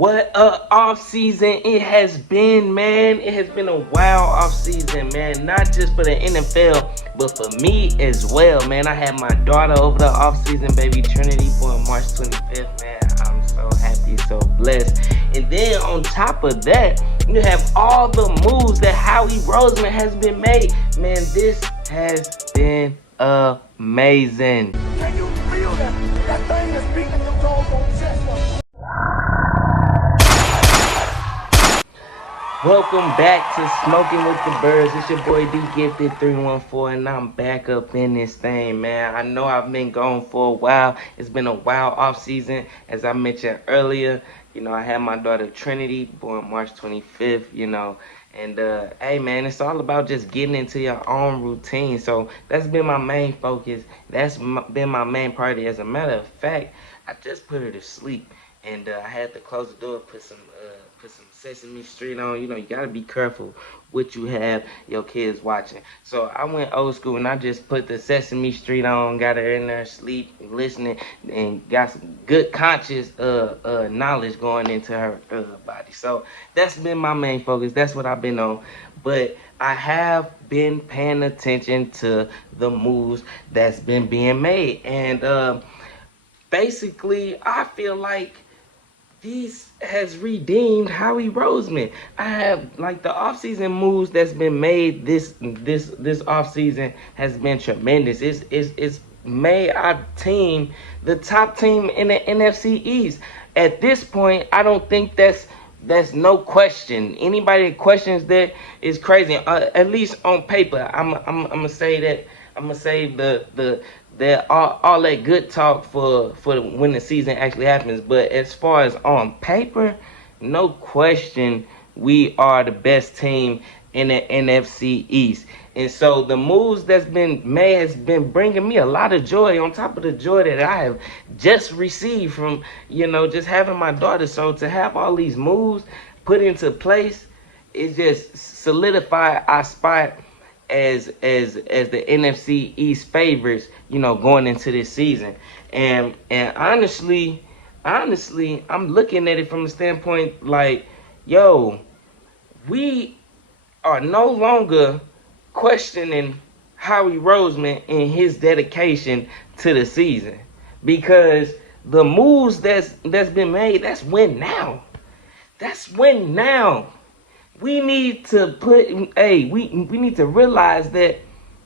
What a off season it has been, man. It has been a wild off season, man. Not just for the NFL, but for me as well, man. I had my daughter over the off season, baby Trinity, born March 25th, man. I'm so happy, so blessed. And then on top of that, you have all the moves that Howie Roseman has been made. Man, this has been amazing. Can you feel that? That thing is beating your doggone chest up. Welcome back to Smoking with the Birds. It's your boy D Gifted 314, and I'm back up in this thing, man. I know I've been gone for a while. It's been a wild off season, as I mentioned earlier. You know, I had my daughter Trinity, born March 25th. And hey, man, it's all about just getting into your own routine. So that's been my main focus. That's been my main priority. As a matter of fact, I just put her to sleep, and I had to close the door, put some Sesame Street on. You know, you gotta be careful what you have your kids watching. So I went old school and I just put the Sesame Street on, got her in there sleep, listening, and got some good conscious knowledge going into her body. So that's been my main focus. That's what I've been on. But I have been paying attention to the moves that's been being made, and basically I feel like these has redeemed Howie Roseman. I have, like, the offseason moves that's been made this offseason has been tremendous. It's made our team the top team in the NFC East. At this point, I don't think that's no question. Anybody that questions that is crazy. At least on paper, I'm gonna say that. I'm gonna say all that good talk for when the season actually happens. But as far as on paper, no question, we are the best team in the NFC East. And so the moves that's been made has been bringing me a lot of joy, on top of the joy that I have just received from, just having my daughter. So to have all these moves put into place, it just solidified our spot as the NFC East favorites, going into this season. And honestly, I'm looking at it from the standpoint like, we are no longer questioning Howie Roseman and his dedication to the season, because the moves that's been made, that's win now. That's win now. We need to we need to realize that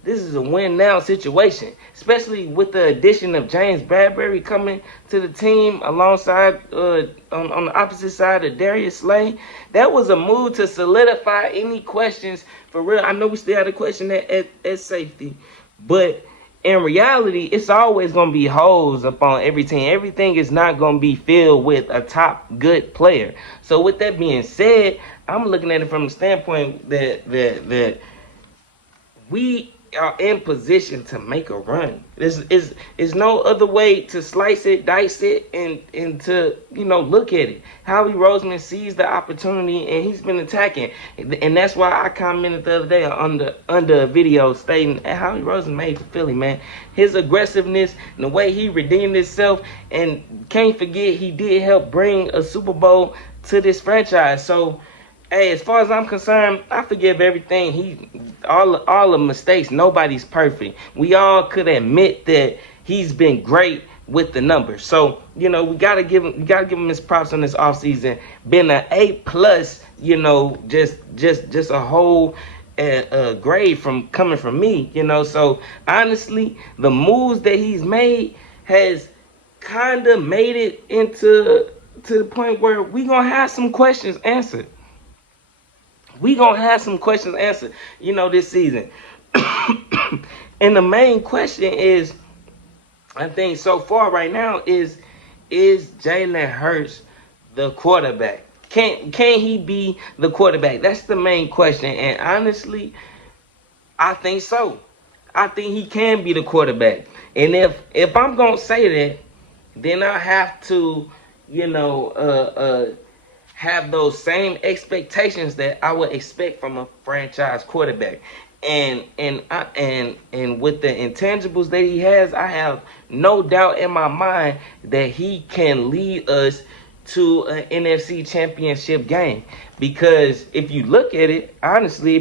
this is a win now situation, especially with the addition of James Bradbury coming to the team alongside on the opposite side of Darius Slay. That was a move to solidify any questions for real. I know we still had a question at safety, but in reality, it's always going to be holes up on every team. Everything is not going to be filled with a top good player. So with that being said, I'm looking at it from the standpoint that we are in position to make a run. There's no other way to slice it, dice it, and to look at it. Howie Roseman sees the opportunity and he's been attacking, and that's why I commented the other day under a video stating Howie Roseman made for Philly, man. His aggressiveness and the way he redeemed himself, and can't forget he did help bring a Super Bowl to this franchise. So, hey, as far as I'm concerned, I forgive everything. All the mistakes. Nobody's perfect. We all could admit that he's been great with the numbers. So, we gotta give him his props on this offseason. Been an A+, just a whole grade coming from me. So honestly, the moves that he's made has kind of made it to the point where we gonna have some questions answered. We gonna have some questions answered, this season. And the main question is, I think so far right now, is Jalen Hurts the quarterback? Can he be the quarterback? That's the main question. And honestly, I think so. I think he can be the quarterback. And if I'm gonna say that, then I have to, have those same expectations that I would expect from a franchise quarterback. And with the intangibles that he has, I have no doubt in my mind that he can lead us to an NFC championship game. Because if you look at it, honestly,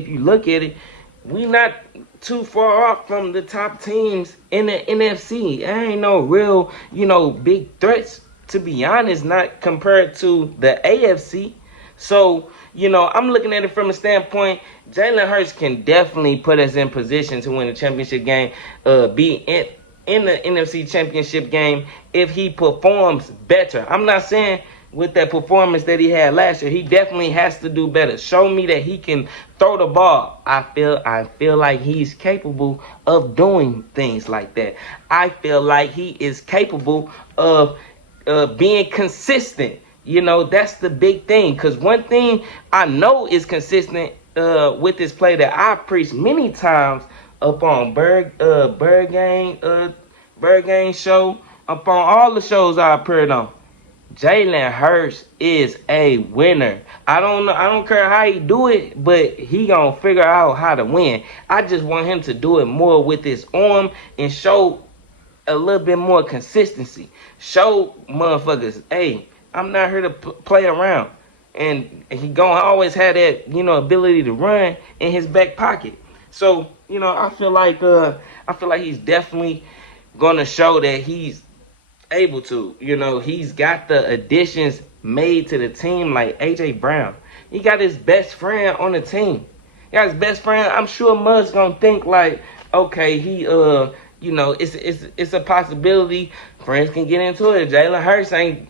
we not too far off from the top teams in the NFC. There ain't no real, big threats, to be honest, not compared to the AFC. So, I'm looking at it from a standpoint, Jalen Hurts can definitely put us in position to win the championship game, be in the NFC championship game if he performs better. I'm not saying with that performance that he had last year, he definitely has to do better. Show me that he can throw the ball. I feel like he's capable of doing things like that. I feel like he is capable of being consistent. That's the big thing. Because one thing I know is consistent with this play that I preached many times up on Bird Gang show, up on all the shows I appeared on. Jalen Hurts is a winner. I don't care how he do it, but he gonna figure out how to win. I just want him to do it more with his arm and show a little bit more consistency. Show motherfuckers, hey, I'm not here to play around. And he gonna always have that, ability to run in his back pocket. So, I feel like he's definitely gonna show that he's able to. He's got the additions made to the team, like AJ Brown. He got his best friend on the team. He got his best friend. I'm sure Mud's gonna think like, okay, he it's a possibility friends can get into it. Jalen Hurts ain't,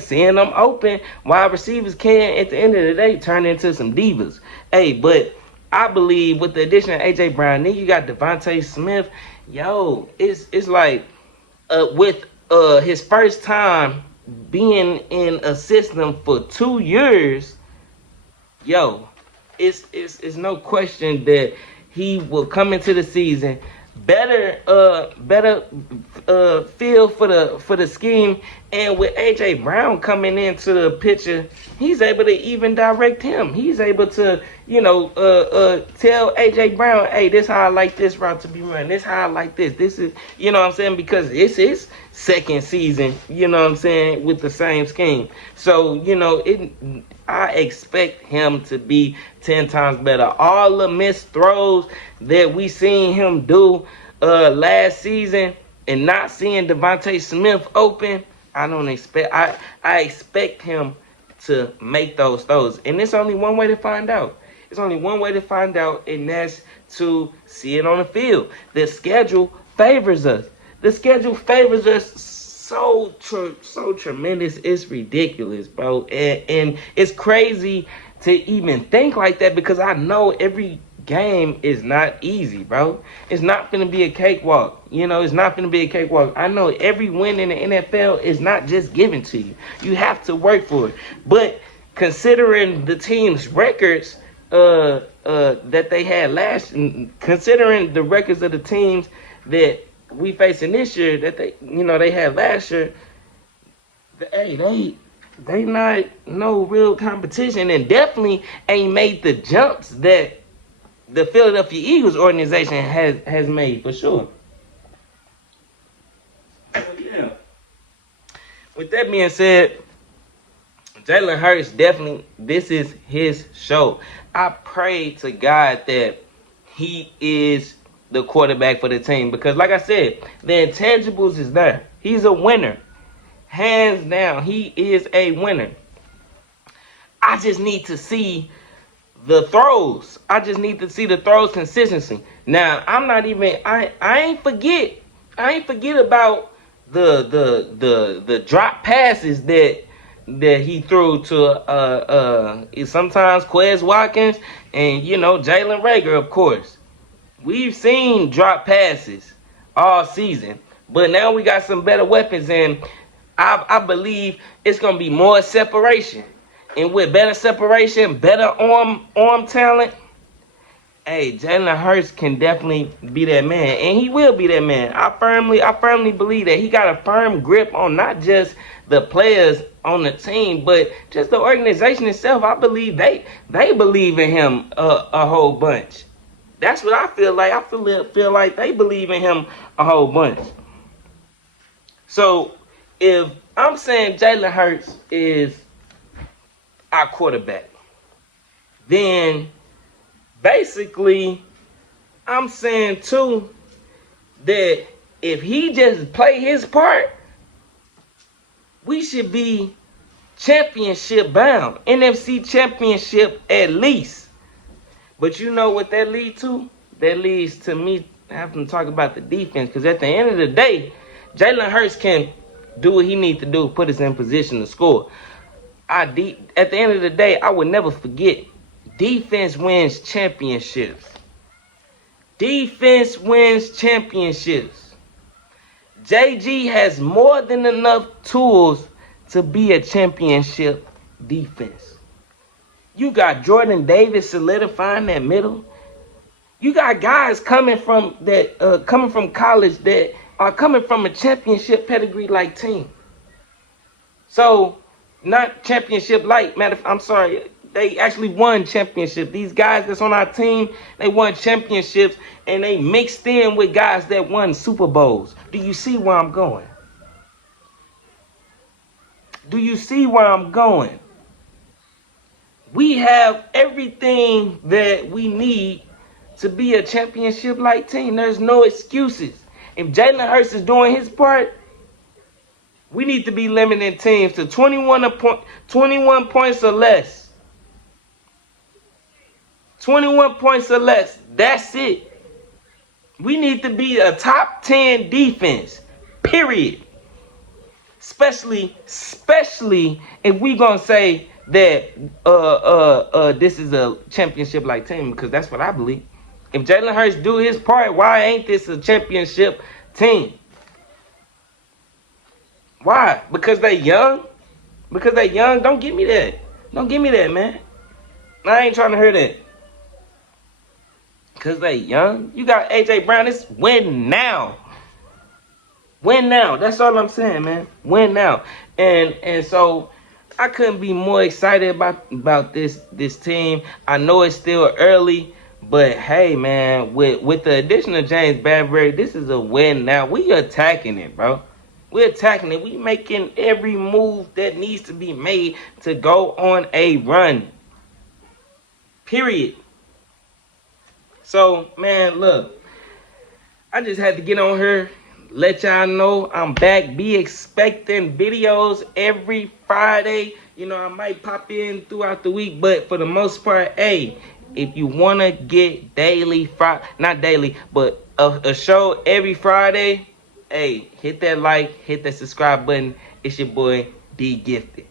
seeing them open. Wide receivers can, at the end of the day, turn into some divas. Hey, but I believe with the addition of AJ Brown, then you got Devontae Smith. Yo, it's like with his first time being in a system for 2 years, yo, it's no question that he will come into the season better feel for the scheme. And with AJ Brown coming into the picture, he's able to even direct him. He's able to, tell AJ Brown, hey, this how I like this route to be run. This how I like this. This is, what I'm saying, because it's his second season, with the same scheme. So, I expect him to be 10 times better. All the missed throws that we seen him do last season and not seeing Devontae Smith open, I expect him to make those throws. And there's only one way to find out. It's only one way to find out, and that's to see it on the field. The schedule favors us. The schedule favors us so tremendous. It's ridiculous, bro. And it's crazy to even think like that, because I know every game is not easy, bro. It's not going to be a cakewalk. It's not going to be a cakewalk. I know every win in the NFL is not just given to you. You have to work for it. But considering the team's records that they had considering the records of the teams that we facing this year that they had last year, they not no real competition, and definitely ain't made the jumps that the Philadelphia Eagles organization has made, for sure. So, yeah. With that being said, Jalen Hurts, definitely, this is his show. I pray to God that he is the quarterback for the team, because, like I said, the intangibles is there. He's a winner. Hands down, he is a winner. I just need to see the throws. I just need to see the throws consistency. Now, I ain't forget about the drop passes that he threw to sometimes Quez Watkins and Jalen Reagor, of course. We've seen drop passes all season, but now we got some better weapons, and I believe it's gonna be more separation. And with better separation, better arm talent, hey, Jalen Hurts can definitely be that man, and he will be that man. I firmly believe that he got a firm grip on not just the players on the team, but just the organization itself. I believe they believe in him a whole bunch. That's what I feel like. I feel like they believe in him a whole bunch. So if I'm saying Jalen Hurts is our quarterback. Then, basically, I'm saying, too, that if he just play his part, we should be championship bound. NFC championship at least. But you know what that leads to? That leads to me having to talk about the defense. Because at the end of the day, Jalen Hurts can do what he needs to do, put us in position to score. At the end of the day, I would never forget, defense wins championships. Defense wins championships. JG has more than enough tools to be a championship defense. You got Jordan Davis solidifying that middle. You got guys coming from college that are coming from a championship pedigree like team. So, not championship like, I'm sorry, they actually won championship. These guys that's on our team, they won championships, and they mixed in with guys that won Super Bowls. Do you see where I'm going? Do you see where I'm going? We have everything that we need to be a championship-like team. There's no excuses. If Jalen Hurts is doing his part, we need to be limiting teams to 21 points or less. 21 points or less. That's it. We need to be a top 10 defense. Period. Especially if we gonna say that this is a championship-like team, because that's what I believe. If Jalen Hurts do his part, why ain't this a championship team? Why? Because they young? Because they young? Don't give me that. Don't give me that, man. I ain't trying to hear that. Because they young? You got A.J. Brown. It's win now. Win now. That's all I'm saying, man. Win now. And so I couldn't be more excited about this team. I know it's still early, but hey, man, with the addition of James Bradbury, this is a win now. We attacking it, bro. We're attacking it. We making every move that needs to be made to go on a run. Period. So, man, look, I just had to get on here, let y'all know I'm back. Be expecting videos every Friday. You know, I might pop in throughout the week, but for the most part, hey, if you want to get not daily, but a show every Friday, hey, hit that like, hit that subscribe button. It's your boy, D Gifted.